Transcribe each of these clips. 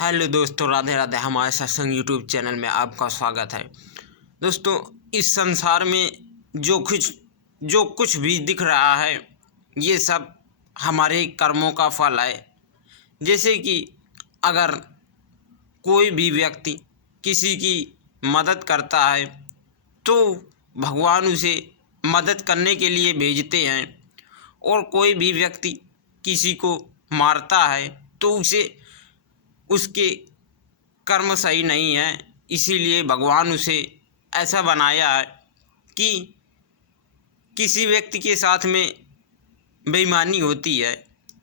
Hello दोस्तों, राधे राधे। हमारे सत्संग यूट्यूब चैनल में आपका स्वागत है। दोस्तों, इस संसार में जो कुछ भी दिख रहा है ये सब हमारे कर्मों का फल है। जैसे कि अगर कोई भी व्यक्ति किसी की मदद करता है तो भगवान उसे मदद करने के लिए भेजते हैं, और कोई भी व्यक्ति किसी को मारता है तो उसके कर्म सही नहीं है, इसीलिए भगवान उसे ऐसा बनाया है कि किसी व्यक्ति के साथ में बेईमानी होती है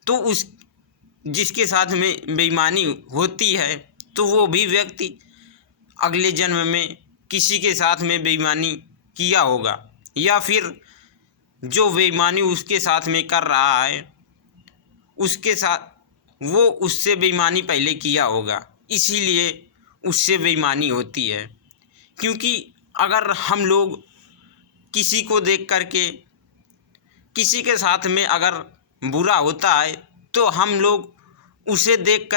तो उस जिसके साथ में बेईमानी होती है तो वो भी व्यक्ति अगले जन्म में किसी के साथ में बेईमानी किया होगा, या फिर जो बेईमानी उसके साथ में कर रहा है उसके साथ वो उससे बेईमानी पहले किया होगा, इसीलिए उससे बेईमानी होती है। क्योंकि अगर हम लोग किसी को देख करके किसी के साथ में अगर बुरा होता है तो हम लोग उसे देख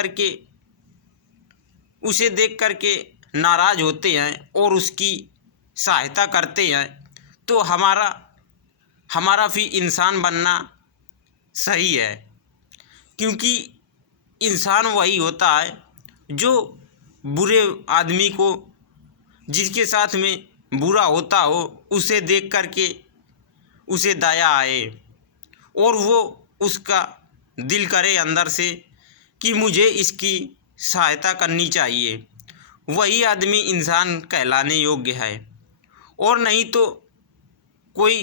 करके नाराज़ होते हैं और उसकी सहायता करते हैं, तो हमारा भी इंसान बनना सही है। क्योंकि इंसान वही होता है जो बुरे आदमी को, जिसके साथ में बुरा होता हो, उसे देख करके उसे दया आए और वो उसका दिल करे अंदर से कि मुझे इसकी सहायता करनी चाहिए, वही आदमी इंसान कहलाने योग्य है। और नहीं तो कोई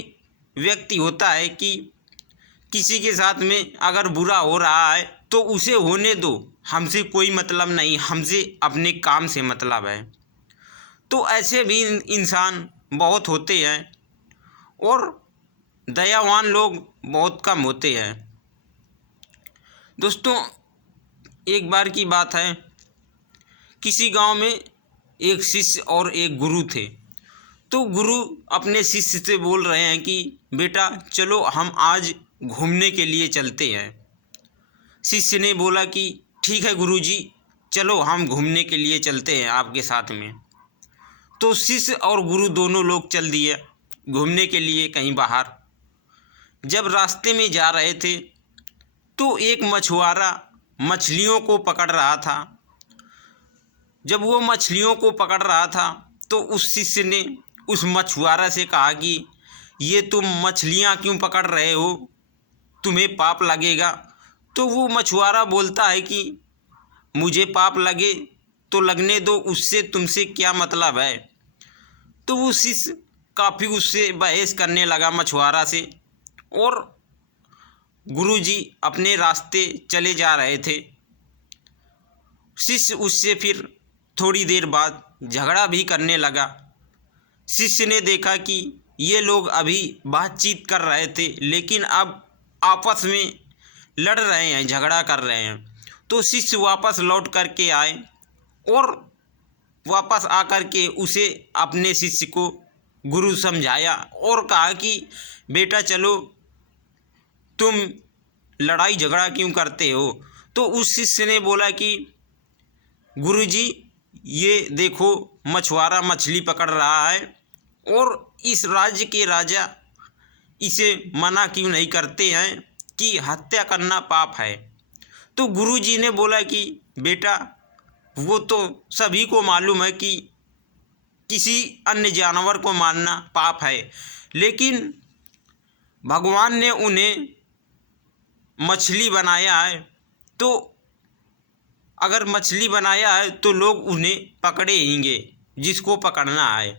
व्यक्ति होता है कि किसी के साथ में अगर बुरा हो रहा है तो उसे होने दो, हमसे कोई मतलब नहीं, हमसे अपने काम से मतलब है। तो ऐसे भी इंसान बहुत होते हैं और दयावान लोग बहुत कम होते हैं। दोस्तों, एक बार की बात है, किसी गांव में एक शिष्य और एक गुरु थे। तो गुरु अपने शिष्य से बोल रहे हैं कि बेटा चलो हम आज घूमने के लिए चलते हैं। शिष्य ने बोला कि ठीक है गुरुजी, चलो हम घूमने के लिए चलते हैं आपके साथ में। तो शिष्य और गुरु दोनों लोग चल दिए घूमने के लिए कहीं बाहर। जब रास्ते में जा रहे थे तो एक मछुआरा मछलियों को पकड़ रहा था। जब वो मछलियों को पकड़ रहा था तो उस शिष्य ने उस मछुआरा से कहा कि ये तुम मछलियाँ क्यों पकड़ रहे हो, तुम्हें पाप लगेगा। तो वो मछुआरा बोलता है कि मुझे पाप लगे तो लगने दो, उससे तुमसे क्या मतलब है। तो वो शिष्य काफ़ी उससे बहस करने लगा मछुआरा से, और गुरुजी अपने रास्ते चले जा रहे थे। शिष्य उससे फिर थोड़ी देर बाद झगड़ा भी करने लगा। शिष्य ने देखा कि ये लोग अभी बातचीत कर रहे थे लेकिन अब आपस में लड़ रहे हैं, झगड़ा कर रहे हैं। तो शिष्य वापस लौट करके आए और वापस आकर के उसे अपने शिष्य को गुरु समझाया और कहा कि बेटा चलो, तुम लड़ाई झगड़ा क्यों करते हो। तो उस शिष्य ने बोला कि गुरुजी ये देखो मछुआरा मछली पकड़ रहा है और इस राज्य के राजा इसे मना क्यों नहीं करते हैं कि हत्या करना पाप है। तो गुरुजी ने बोला कि बेटा वो तो सभी को मालूम है कि किसी अन्य जानवर को मारना पाप है, लेकिन भगवान ने उन्हें मछली बनाया है, तो अगर मछली बनाया है तो लोग उन्हें पकड़ेंगे जिसको पकड़ना है,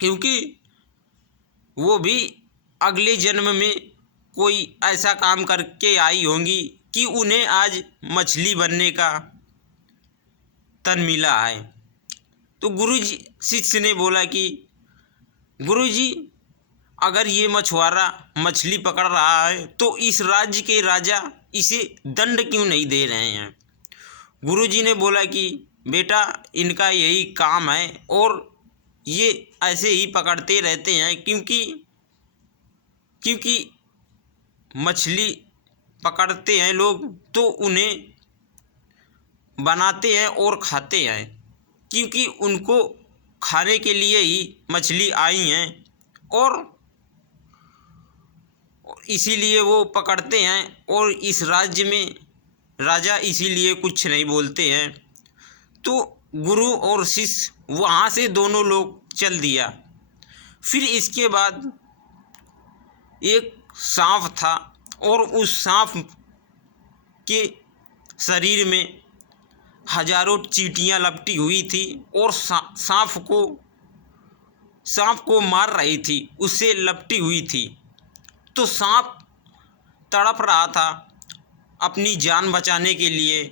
क्योंकि वो भी अगले जन्म में कोई ऐसा काम करके आई होंगी कि उन्हें आज मछली बनने का तन मिला है। तो गुरुजी, शिष्य ने बोला कि गुरुजी अगर ये मछुआरा मछली पकड़ रहा है तो इस राज्य के राजा इसे दंड क्यों नहीं दे रहे हैं। गुरुजी ने बोला कि बेटा इनका यही काम है और ये ऐसे ही पकड़ते रहते हैं, क्योंकि मछली पकड़ते हैं लोग तो उन्हें बनाते हैं और खाते हैं, क्योंकि उनको खाने के लिए ही मछली आई हैं और इसीलिए वो पकड़ते हैं। और इस राज्य में राजा इसीलिए कुछ नहीं बोलते हैं। तो गुरु और शिष्य वहाँ से दोनों लोग चल दिया। फिर इसके बाद एक सांप था और उस सांप के शरीर में हजारों चींटियां लपटी हुई थी और सांप को मार रही थी, उससे लपटी हुई थी। तो सांप तड़प रहा था अपनी जान बचाने के लिए,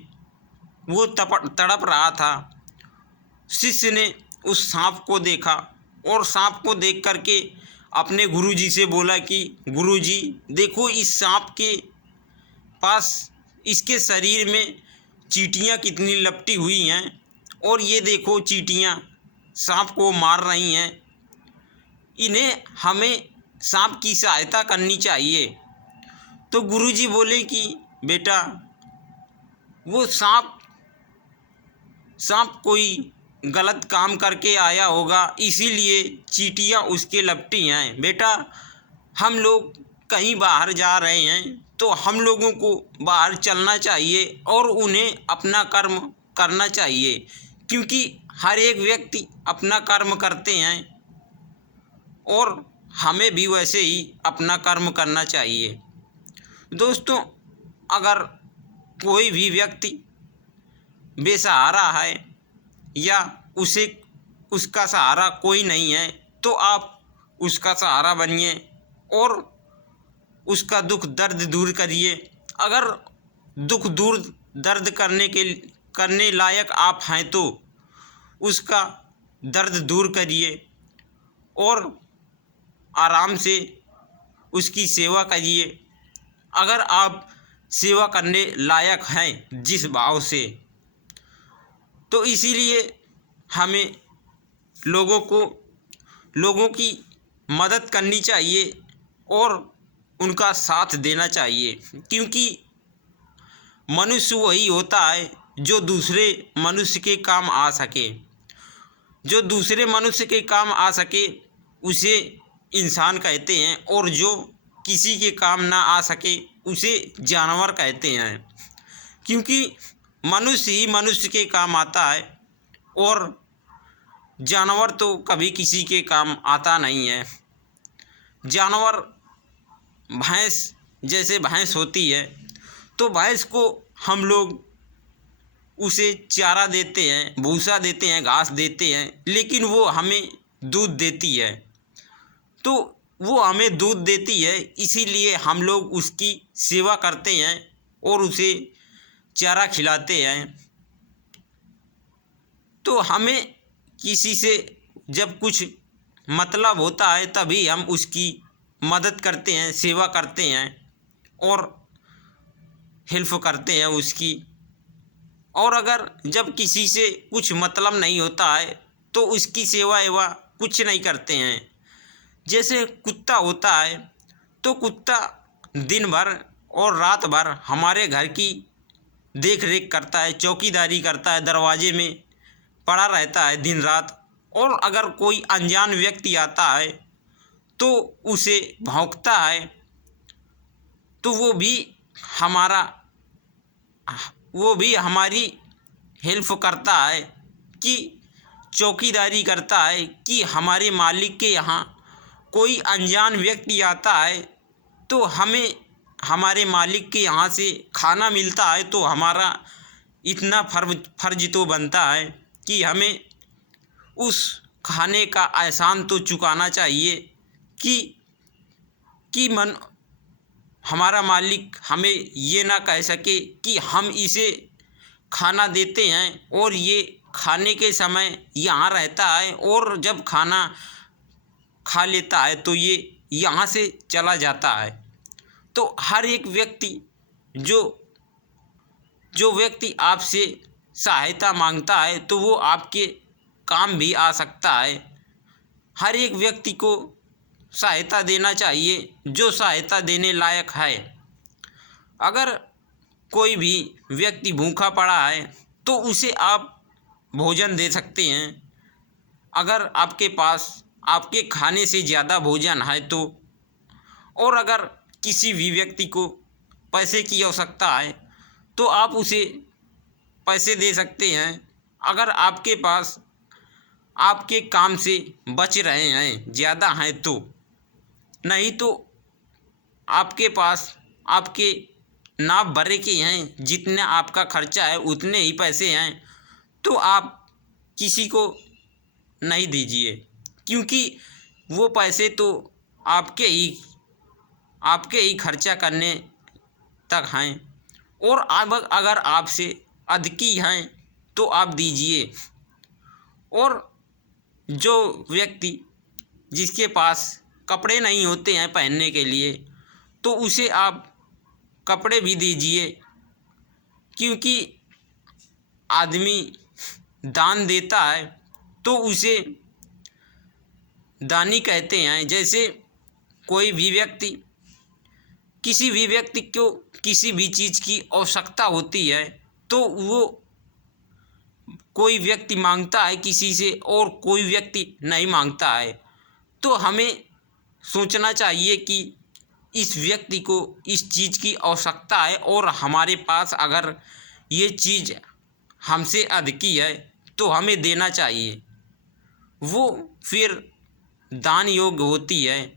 वो तड़प रहा था। शिष्य ने उस सांप को देखा और सांप को देख करके अपने गुरुजी से बोला कि गुरुजी देखो, इस सांप के पास इसके शरीर में चींटियां कितनी लपटी हुई हैं और ये देखो चींटियां सांप को मार रही हैं, इन्हें हमें सांप की सहायता करनी चाहिए। तो गुरुजी बोले कि बेटा, वो सांप कोई गलत काम करके आया होगा, इसीलिए चींटियां उसके लपटी हैं। बेटा, हम लोग कहीं बाहर जा रहे हैं तो हम लोगों को बाहर चलना चाहिए और उन्हें अपना कर्म करना चाहिए, क्योंकि हर एक व्यक्ति अपना कर्म करते हैं और हमें भी वैसे ही अपना कर्म करना चाहिए। दोस्तों, अगर कोई भी व्यक्ति बेसहारा है या उसका सहारा कोई नहीं है, तो आप उसका सहारा बनिए और उसका दुख दर्द दूर करिए। अगर दुख दूर दर्द करने लायक आप हैं तो उसका दर्द दूर करिए और आराम से उसकी सेवा करिए। अगर आप सेवा करने लायक हैं जिस भाव से, तो इसीलिए हमें लोगों की मदद करनी चाहिए और उनका साथ देना चाहिए, क्योंकि मनुष्य वही होता है जो दूसरे मनुष्य के काम आ सके। जो दूसरे मनुष्य के काम आ सके उसे इंसान कहते हैं, और जो किसी के काम ना आ सके उसे जानवर कहते हैं, क्योंकि मनुष्य ही मनुष्य के काम आता है और जानवर तो कभी किसी के काम आता नहीं है। जानवर भैंस होती है, तो भैंस को हम लोग उसे चारा देते हैं, भूसा देते हैं, घास देते हैं, लेकिन वो हमें दूध देती है। तो वो हमें दूध देती है, इसीलिए हम लोग उसकी सेवा करते हैं और उसे चारा खिलाते हैं। तो हमें किसी से जब कुछ मतलब होता है तभी हम उसकी मदद करते हैं, सेवा करते हैं और हेल्प करते हैं उसकी। और अगर जब किसी से कुछ मतलब नहीं होता है तो उसकी सेवा एवा कुछ नहीं करते हैं। जैसे कुत्ता होता है, तो कुत्ता दिन भर और रात भर हमारे घर की देख रेख करता है, चौकीदारी करता है, दरवाजे में पड़ा रहता है दिन रात। और अगर कोई अनजान व्यक्ति आता है तो उसे भौंकता है, तो वो भी हमारी हेल्प करता है, कि चौकीदारी करता है कि हमारे मालिक के यहाँ कोई अनजान व्यक्ति आता है तो हमें हमारे मालिक के यहाँ से खाना मिलता है, तो हमारा इतना फर्ज तो बनता है कि हमें उस खाने का एहसान तो चुकाना चाहिए कि हमारा मालिक हमें ये ना कह सके कि हम इसे खाना देते हैं और ये खाने के समय यहाँ रहता है और जब खाना खा लेता है तो ये यहाँ से चला जाता है। तो हर एक व्यक्ति जो व्यक्ति आपसे सहायता मांगता है तो वो आपके काम भी आ सकता है। हर एक व्यक्ति को सहायता देना चाहिए जो सहायता देने लायक है। अगर कोई भी व्यक्ति भूखा पड़ा है तो उसे आप भोजन दे सकते हैं। अगर आपके पास आपके खाने से ज़्यादा भोजन है तो, और अगर किसी भी व्यक्ति को पैसे की आवश्यकता है तो आप उसे पैसे दे सकते हैं। अगर आपके पास आपके काम से बच रहे हैं, ज़्यादा हैं तो, नहीं तो आपके पास आपके ना भरे के हैं, जितने आपका खर्चा है उतने ही पैसे हैं, तो आप किसी को नहीं दीजिए, क्योंकि वो पैसे तो आपके ही खर्चा करने तक हैं। और अब अगर आपसे अधिक ही हैं तो आप दीजिए। और जो व्यक्ति जिसके पास कपड़े नहीं होते हैं पहनने के लिए, तो उसे आप कपड़े भी दीजिए, क्योंकि आदमी दान देता है तो उसे दानी कहते हैं। जैसे कोई भी व्यक्ति किसी भी व्यक्ति को किसी भी चीज़ की आवश्यकता होती है तो वो कोई व्यक्ति मांगता है किसी से और कोई व्यक्ति नहीं मांगता है, तो हमें सोचना चाहिए कि इस व्यक्ति को इस चीज़ की आवश्यकता है और हमारे पास अगर ये चीज़ हमसे अधिक ही है तो हमें देना चाहिए। वो फिर दान योग्य होती है,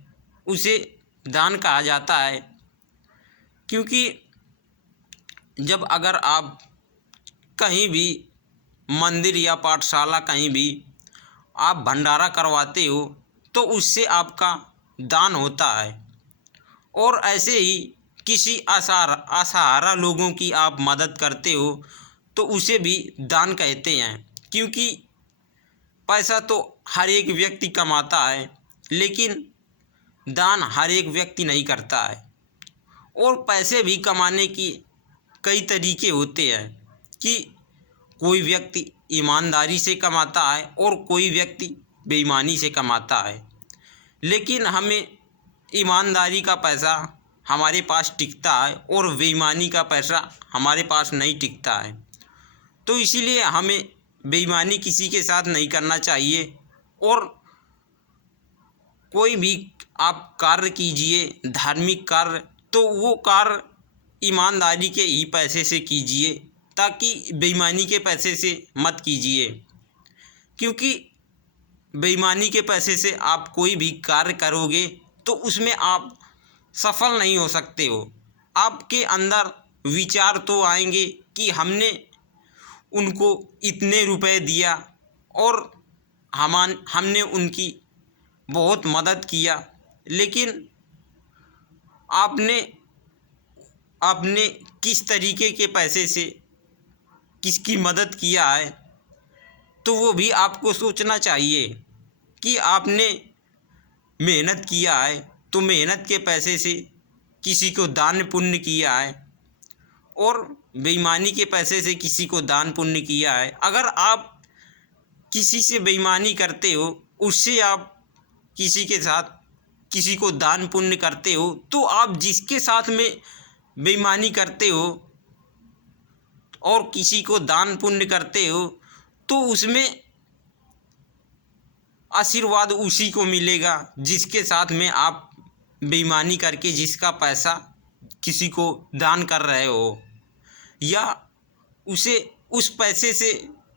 उसे दान कहा जाता है। क्योंकि जब अगर आप कहीं भी मंदिर या पाठशाला कहीं भी आप भंडारा करवाते हो तो उससे आपका दान होता है। और ऐसे ही किसी असहारा लोगों की आप मदद करते हो तो उसे भी दान कहते हैं। क्योंकि पैसा तो हर एक व्यक्ति कमाता है, लेकिन दान हर एक व्यक्ति नहीं करता है। और पैसे भी कमाने की कई तरीके होते हैं कि कोई व्यक्ति ईमानदारी से कमाता है और कोई व्यक्ति बेईमानी से कमाता है। लेकिन हमें ईमानदारी का पैसा हमारे पास टिकता है और बेईमानी का पैसा हमारे पास नहीं टिकता है। तो इसीलिए हमें बेईमानी किसी के साथ नहीं करना चाहिए। और कोई भी आप कार्य कीजिए, धार्मिक कार्य, तो वो कार्य ईमानदारी के ही पैसे से कीजिए, ताकि बेईमानी के पैसे से मत कीजिए। क्योंकि बेईमानी के पैसे से आप कोई भी कार्य करोगे तो उसमें आप सफल नहीं हो सकते हो। आपके अंदर विचार तो आएंगे कि हमने उनको इतने रुपए दिया और हमने उनकी बहुत मदद किया, लेकिन आपने किस तरीके के पैसे से किसकी मदद किया है, तो वो भी आपको सोचना चाहिए कि आपने मेहनत किया है तो मेहनत के पैसे से किसी को दान पुण्य किया है, और बेईमानी के पैसे से किसी को दान पुण्य किया है। अगर आप किसी से बेईमानी करते हो, उससे आप किसी के साथ किसी को दान पुण्य करते हो, तो आप जिसके साथ में बेईमानी करते हो और किसी को दान पुण्य करते हो तो उसमें आशीर्वाद उसी को मिलेगा जिसके साथ में आप बेईमानी करके जिसका पैसा किसी को दान कर रहे हो, या उसे उस पैसे से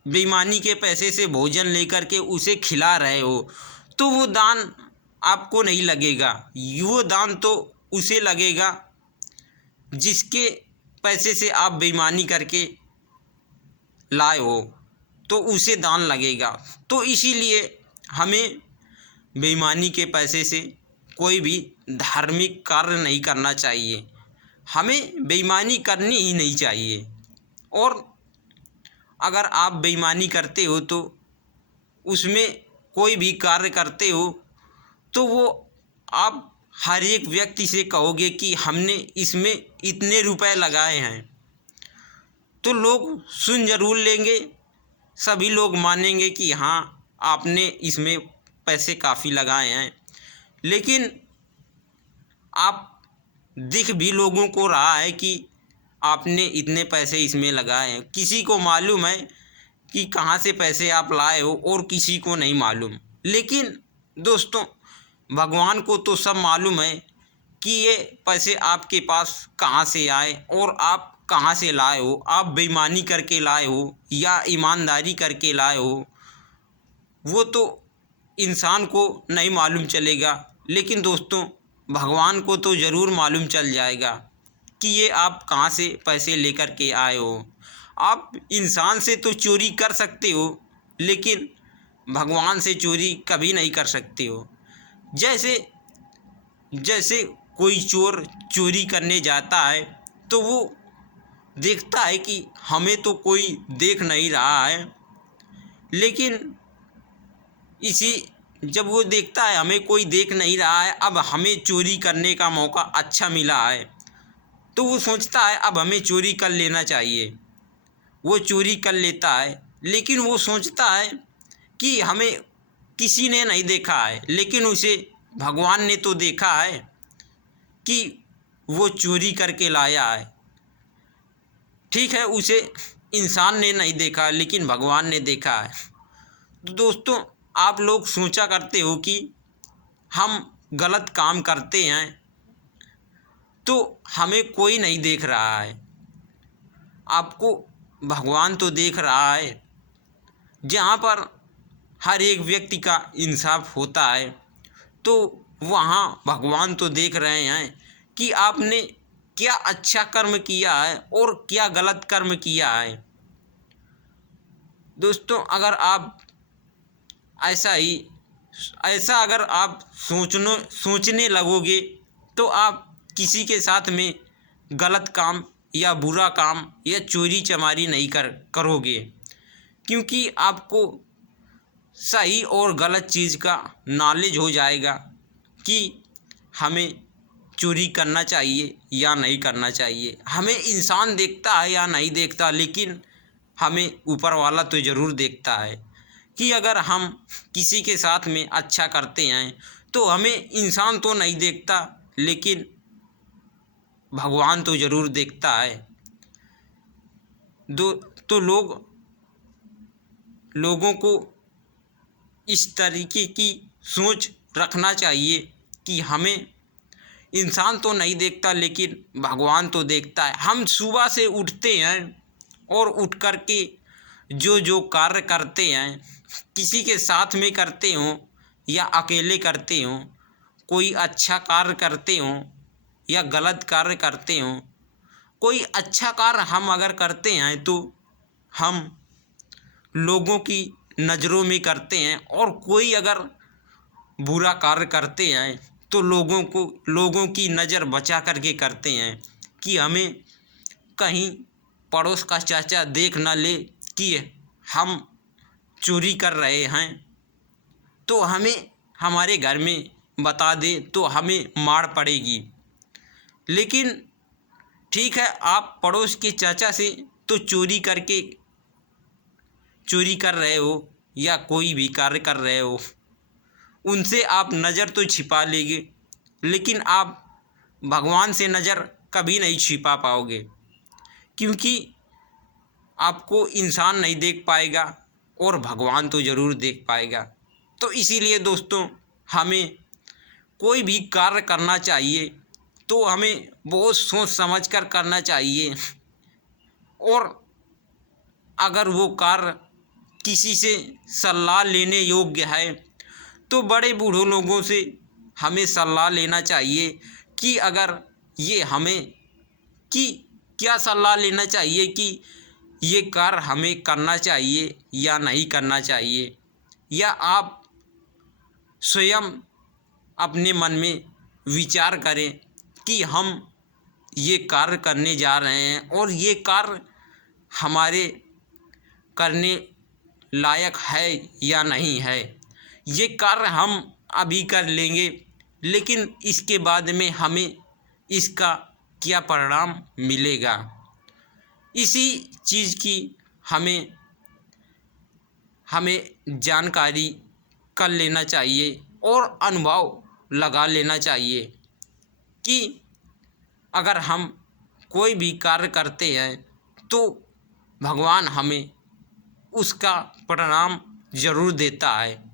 बेईमानी के पैसे से भोजन लेकर के उसे खिला रहे हो, तो वो दान आपको नहीं लगेगा। वो दान तो उसे लगेगा जिसके पैसे से आप बेईमानी करके लाए हो, तो उसे दान लगेगा। तो इसीलिए हमें बेईमानी के पैसे से कोई भी धार्मिक कार्य नहीं करना चाहिए। हमें बेईमानी करनी ही नहीं चाहिए। और अगर आप बेईमानी करते हो तो उसमें कोई भी कार्य करते हो तो वो आप हर एक व्यक्ति से कहोगे कि हमने इसमें इतने रुपए लगाए हैं, तो लोग सुन जरूर लेंगे, सभी लोग मानेंगे कि हाँ आपने इसमें पैसे काफ़ी लगाए हैं। लेकिन आप दिख भी लोगों को रहा है कि आपने इतने पैसे इसमें लगाए हैं। किसी को मालूम है कि कहाँ से पैसे आप लाए हो और किसी को नहीं मालूम। लेकिन दोस्तों, भगवान को तो सब मालूम है कि ये पैसे आपके पास कहाँ से आए और आप कहाँ से लाए हो। आप बेईमानी करके लाए हो या ईमानदारी करके लाए हो, वो तो इंसान को नहीं मालूम चलेगा। लेकिन दोस्तों, भगवान को तो ज़रूर मालूम चल जाएगा कि ये आप कहाँ से पैसे लेकर के आए हो। आप इंसान से तो चोरी कर सकते हो, लेकिन भगवान से चोरी कभी नहीं कर सकते हो। जैसे जैसे कोई चोर चोरी करने जाता है तो वो देखता है कि हमें तो कोई देख नहीं रहा है, लेकिन इसी जब वो देखता है हमें कोई देख नहीं रहा है, अब हमें चोरी करने का मौका अच्छा मिला है, तो वो सोचता है अब हमें चोरी कर लेना चाहिए। वो चोरी कर लेता है, लेकिन वो सोचता है कि हमें किसी ने नहीं देखा है, लेकिन उसे भगवान ने तो देखा है कि वो चोरी करके लाया है। ठीक है, उसे इंसान ने नहीं देखा, लेकिन भगवान ने देखा है। तो दोस्तों, आप लोग सोचा करते हो कि हम गलत काम करते हैं तो हमें कोई नहीं देख रहा है। आपको भगवान तो देख रहा है। जहाँ पर हर एक व्यक्ति का इंसाफ होता है, तो वहाँ भगवान तो देख रहे हैं कि आपने क्या अच्छा कर्म किया है और क्या गलत कर्म किया है। दोस्तों, अगर आप ऐसा अगर आप सोचने लगोगे तो आप किसी के साथ में गलत काम या बुरा काम या चोरी चमारी नहीं करोगे, क्योंकि आपको सही और गलत चीज़ का नॉलेज हो जाएगा कि हमें चोरी करना चाहिए या नहीं करना चाहिए। हमें इंसान देखता है या नहीं देखता, लेकिन हमें ऊपर वाला तो ज़रूर देखता है कि अगर हम किसी के साथ में अच्छा करते हैं तो हमें इंसान तो नहीं देखता, लेकिन भगवान तो ज़रूर देखता है। तो लोगों को इस तरीके की सोच रखना चाहिए कि हमें इंसान तो नहीं देखता, लेकिन भगवान तो देखता है। हम सुबह से उठते हैं और उठ कर के जो कार्य करते हैं, किसी के साथ में करते हों या अकेले करते हों, कोई अच्छा कार्य करते हों या गलत कार्य करते हों, कोई अच्छा कार्य हम अगर करते हैं तो हम लोगों की नज़रों में करते हैं, और कोई अगर बुरा कार्य करते हैं तो लोगों की नज़र बचा करके करते हैं कि हमें कहीं पड़ोस का चाचा देख न ले कि हम चोरी कर रहे हैं, तो हमें हमारे घर में बता दे तो हमें मार पड़ेगी। लेकिन ठीक है, आप पड़ोस के चाचा से तो चोरी कर रहे हो या कोई भी कार्य कर रहे हो, उनसे आप नज़र तो छिपा लेंगे, लेकिन आप भगवान से नज़र कभी नहीं छिपा पाओगे, क्योंकि आपको इंसान नहीं देख पाएगा और भगवान तो ज़रूर देख पाएगा। तो इसीलिए दोस्तों, हमें कोई भी कार्य करना चाहिए तो हमें बहुत सोच समझ कर करना चाहिए, और अगर वो कार्य किसी से सलाह लेने योग्य है तो बड़े बूढ़ों लोगों से हमें सलाह लेना चाहिए कि अगर ये हमें कि क्या सलाह लेना चाहिए कि ये कार्य हमें करना चाहिए या नहीं करना चाहिए, या आप स्वयं अपने मन में विचार करें कि हम ये कार्य करने जा रहे हैं और ये कार्य हमारे करने लायक है या नहीं है। ये कार्य हम अभी कर लेंगे, लेकिन इसके बाद में हमें इसका क्या परिणाम मिलेगा, इसी चीज़ की हमें जानकारी कर लेना चाहिए और अनुभव लगा लेना चाहिए कि अगर हम कोई भी कार्य करते हैं तो भगवान हमें उसका परिणाम ज़रूर देता है।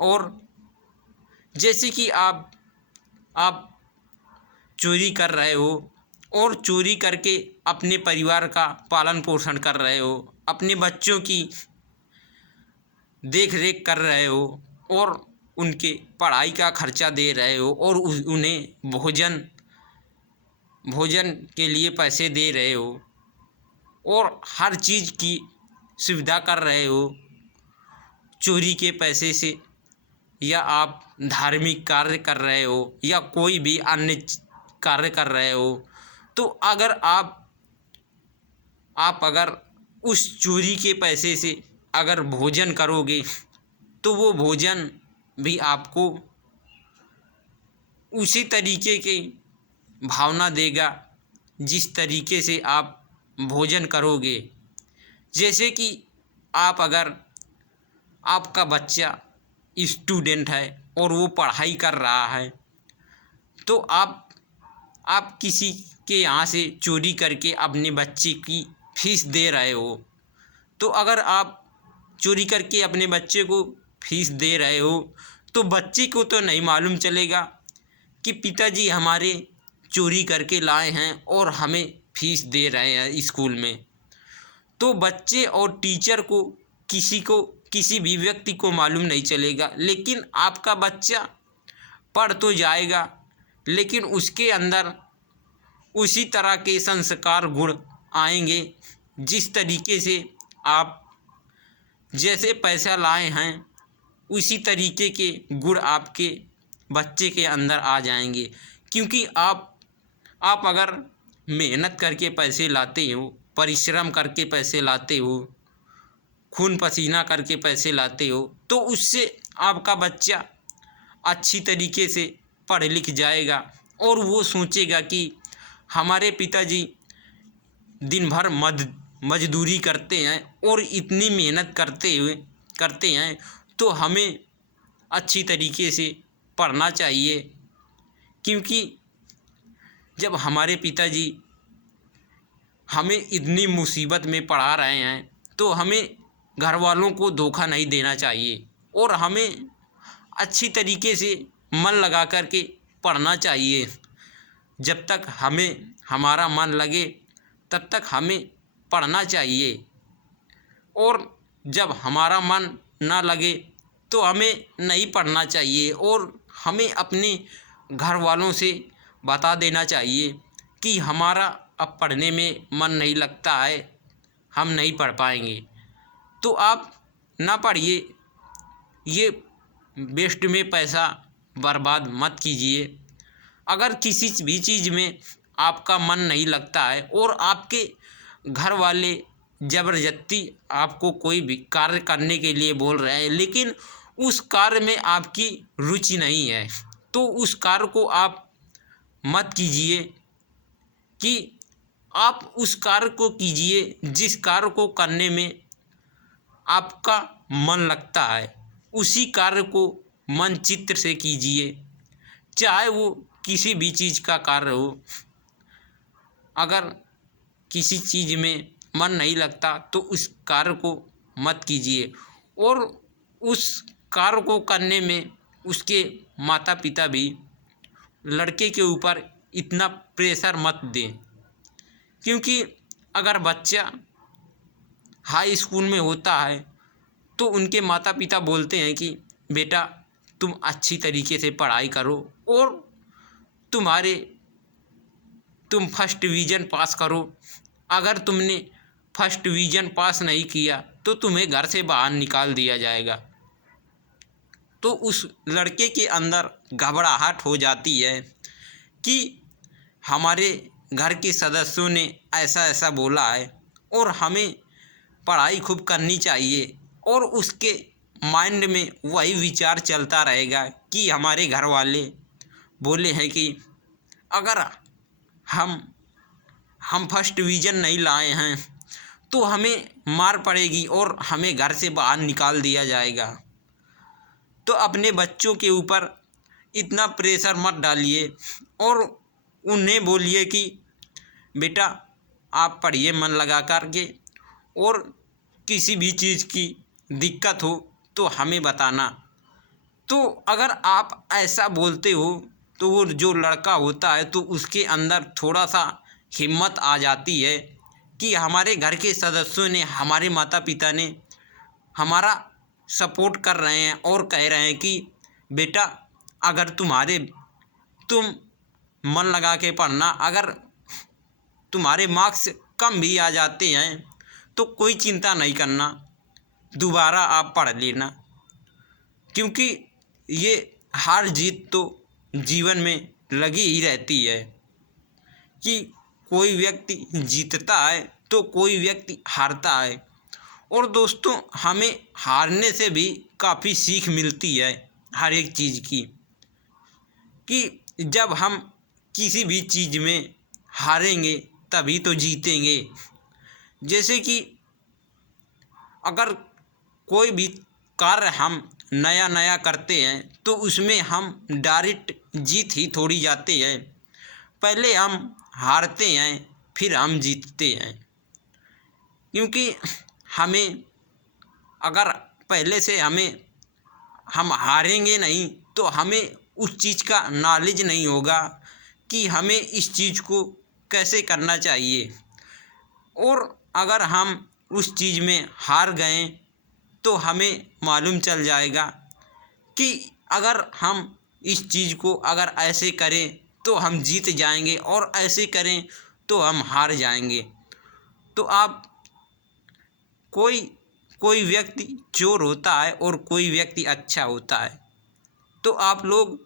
और जैसे कि आप चोरी कर रहे हो और चोरी करके अपने परिवार का पालन पोषण कर रहे हो, अपने बच्चों की देख रेख कर रहे हो और उनके पढ़ाई का खर्चा दे रहे हो और उन्हें भोजन के लिए पैसे दे रहे हो और हर चीज़ की सुविधा कर रहे हो चोरी के पैसे से, या आप धार्मिक कार्य कर रहे हो या कोई भी अन्य कार्य कर रहे हो, तो अगर आप अगर उस चोरी के पैसे से अगर भोजन करोगे तो वो भोजन भी आपको उसी तरीके की भावना देगा जिस तरीके से आप भोजन करोगे। जैसे कि अगर आपका बच्चा स्टूडेंट है और वो पढ़ाई कर रहा है, तो आप किसी के यहाँ से चोरी करके अपने बच्चे की फीस दे रहे हो, तो अगर आप चोरी करके अपने बच्चे को फीस दे रहे हो तो बच्चे को तो नहीं मालूम चलेगा कि पिताजी हमारे चोरी करके लाए हैं और हमें फीस दे रहे हैं स्कूल में। तो बच्चे और टीचर को किसी भी व्यक्ति को मालूम नहीं चलेगा, लेकिन आपका बच्चा पढ़ तो जाएगा लेकिन उसके अंदर उसी तरह के संस्कार गुण आएंगे जिस तरीके से आप जैसे पैसा लाए हैं उसी तरीके के गुण आपके बच्चे के अंदर आ जाएंगे। क्योंकि आप अगर मेहनत करके पैसे लाते हो, परिश्रम करके पैसे लाते हो, खून पसीना करके पैसे लाते हो, तो उससे आपका बच्चा अच्छी तरीके से पढ़ लिख जाएगा और वो सोचेगा कि हमारे पिताजी दिन भर मजदूरी करते हैं और इतनी मेहनत करते हैं, तो हमें अच्छी तरीके से पढ़ना चाहिए। क्योंकि जब हमारे पिताजी हमें इतनी मुसीबत में पढ़ा रहे हैं तो हमें घर वालों को धोखा नहीं देना चाहिए और हमें अच्छी तरीके से मन लगा कर के पढ़ना चाहिए। जब तक हमारा मन लगे तब तक हमें पढ़ना चाहिए, और जब हमारा मन ना लगे तो हमें नहीं पढ़ना चाहिए और हमें अपने घर वालों से बता देना चाहिए कि हमारा अब पढ़ने में मन नहीं लगता है, हम नहीं पढ़ पाएंगे। तो आप ना पढ़िए, ये वेस्ट में पैसा बर्बाद मत कीजिए। अगर किसी भी चीज़ में आपका मन नहीं लगता है और आपके घर वाले ज़बरदस्ती आपको कोई भी कार्य करने के लिए बोल रहे हैं लेकिन उस कार्य में आपकी रुचि नहीं है, तो उस कार्य को आप मत कीजिए। कि आप उस कार्य को कीजिए जिस कार्य को करने में आपका मन लगता है, उसी कार्य को मन चित्त से कीजिए, चाहे वो किसी भी चीज़ का कार्य हो। अगर किसी चीज़ में मन नहीं लगता तो उस कार्य को मत कीजिए, और उस कार्य को करने में उसके माता पिता भी लड़के के ऊपर इतना प्रेशर मत दें। क्योंकि अगर बच्चा हाई स्कूल में होता है तो उनके माता पिता बोलते हैं कि बेटा तुम अच्छी तरीके से पढ़ाई करो और तुम फर्स्ट डिवीज़न पास करो। अगर तुमने फर्स्ट डिवीज़न पास नहीं किया तो तुम्हें घर से बाहर निकाल दिया जाएगा। तो उस लड़के के अंदर घबराहट हो जाती है कि हमारे घर के सदस्यों ने ऐसा ऐसा बोला है और हमें पढ़ाई खूब करनी चाहिए, और उसके माइंड में वही विचार चलता रहेगा कि हमारे घर वाले बोले हैं कि अगर हम फर्स्ट डिवीज़न नहीं लाए हैं तो हमें मार पड़ेगी और हमें घर से बाहर निकाल दिया जाएगा। तो अपने बच्चों के ऊपर इतना प्रेशर मत डालिए और उन्हें बोलिए कि बेटा आप पढ़िए मन लगा कर के, और किसी भी चीज़ की दिक्कत हो तो हमें बताना। तो अगर आप ऐसा बोलते हो तो वो जो लड़का होता है तो उसके अंदर थोड़ा सा हिम्मत आ जाती है कि हमारे घर के सदस्यों ने, हमारे माता पिता ने हमारा सपोर्ट कर रहे हैं और कह रहे हैं कि बेटा अगर तुम मन लगा के पढ़ना, अगर तुम्हारे मार्क्स कम भी आ जाते हैं तो कोई चिंता नहीं करना, दोबारा आप पढ़ लेना। क्योंकि ये हार जीत तो जीवन में लगी ही रहती है कि कोई व्यक्ति जीतता है तो कोई व्यक्ति हारता है। और दोस्तों हमें हारने से भी काफ़ी सीख मिलती है हर एक चीज़ की, कि जब हम किसी भी चीज़ में हारेंगे तभी तो जीतेंगे। जैसे कि अगर कोई भी कार्य हम नया नया करते हैं तो उसमें हम डायरेक्ट जीत ही थोड़ी जाते हैं, पहले हम हारते हैं फिर हम जीतते हैं। क्योंकि हमें अगर पहले से हम हारेंगे नहीं तो हमें उस चीज़ का नॉलेज नहीं होगा कि हमें इस चीज़ को कैसे करना चाहिए। और अगर हम उस चीज़ में हार गए तो हमें मालूम चल जाएगा कि अगर हम इस चीज़ को अगर ऐसे करें तो हम जीत जाएंगे और ऐसे करें तो हम हार जाएंगे। तो आप कोई व्यक्ति चोर होता है और कोई व्यक्ति अच्छा होता है, तो आप लोग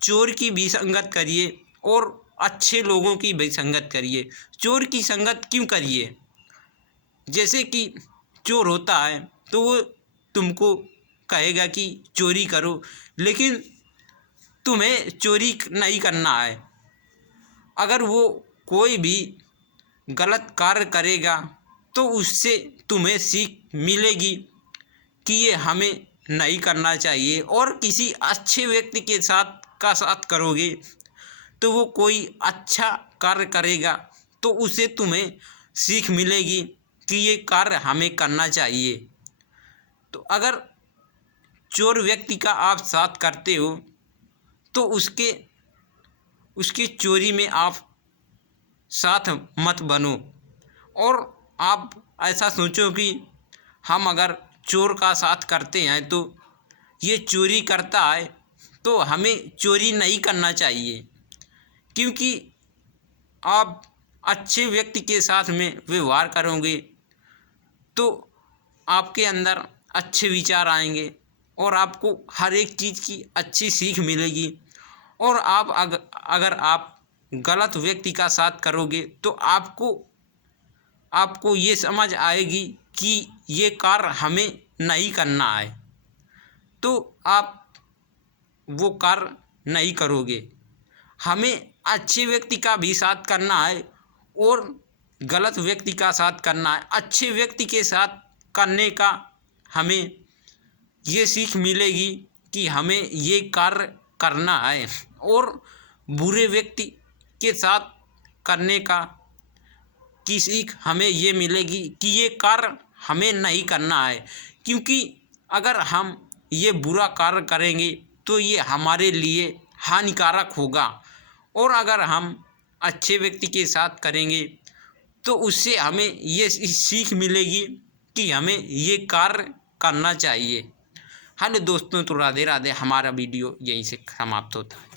चोर की भी संगत करिए और अच्छे लोगों की भी संगत करिए। चोर की संगत क्यों करिए? जैसे कि चोर होता है तो वो तुमको कहेगा कि चोरी करो, लेकिन तुम्हें चोरी नहीं करना है। अगर वो कोई भी गलत कार्य करेगा तो उससे तुम्हें सीख मिलेगी कि ये हमें नहीं करना चाहिए। और किसी अच्छे व्यक्ति के साथ करोगे तो वो कोई अच्छा कार्य करेगा तो उससे तुम्हें सीख मिलेगी कि ये कार्य हमें करना चाहिए। तो अगर चोर व्यक्ति का आप साथ करते हो तो उसकी चोरी में आप साथ मत बनो। और आप ऐसा सोचो कि हम अगर चोर का साथ करते हैं तो ये चोरी करता है तो हमें चोरी नहीं करना चाहिए। क्योंकि आप अच्छे व्यक्ति के साथ में व्यवहार करोगे तो आपके अंदर अच्छे विचार आएंगे और आपको हर एक चीज़ की अच्छी सीख मिलेगी। और आप अगर आप गलत व्यक्ति का साथ करोगे तो आपको ये समझ आएगी कि ये कार्य हमें नहीं करना है, तो आप वो कार्य नहीं करोगे। हमें अच्छे व्यक्ति का भी साथ करना है और गलत व्यक्ति का साथ करना है। अच्छे व्यक्ति के साथ करने का हमें ये सीख मिलेगी कि हमें ये कार्य करना है, और बुरे व्यक्ति के साथ करने की सीख हमें ये मिलेगी कि ये कार्य हमें नहीं करना है। क्योंकि अगर हम ये बुरा कार्य करेंगे तो ये हमारे लिए हानिकारक होगा, और अगर हम अच्छे व्यक्ति के साथ करेंगे तो उससे हमें ये सीख मिलेगी कि हमें ये कार्य करना चाहिए। हेलो दोस्तों, तो राधे राधे। हमारा वीडियो यहीं से समाप्त होता है।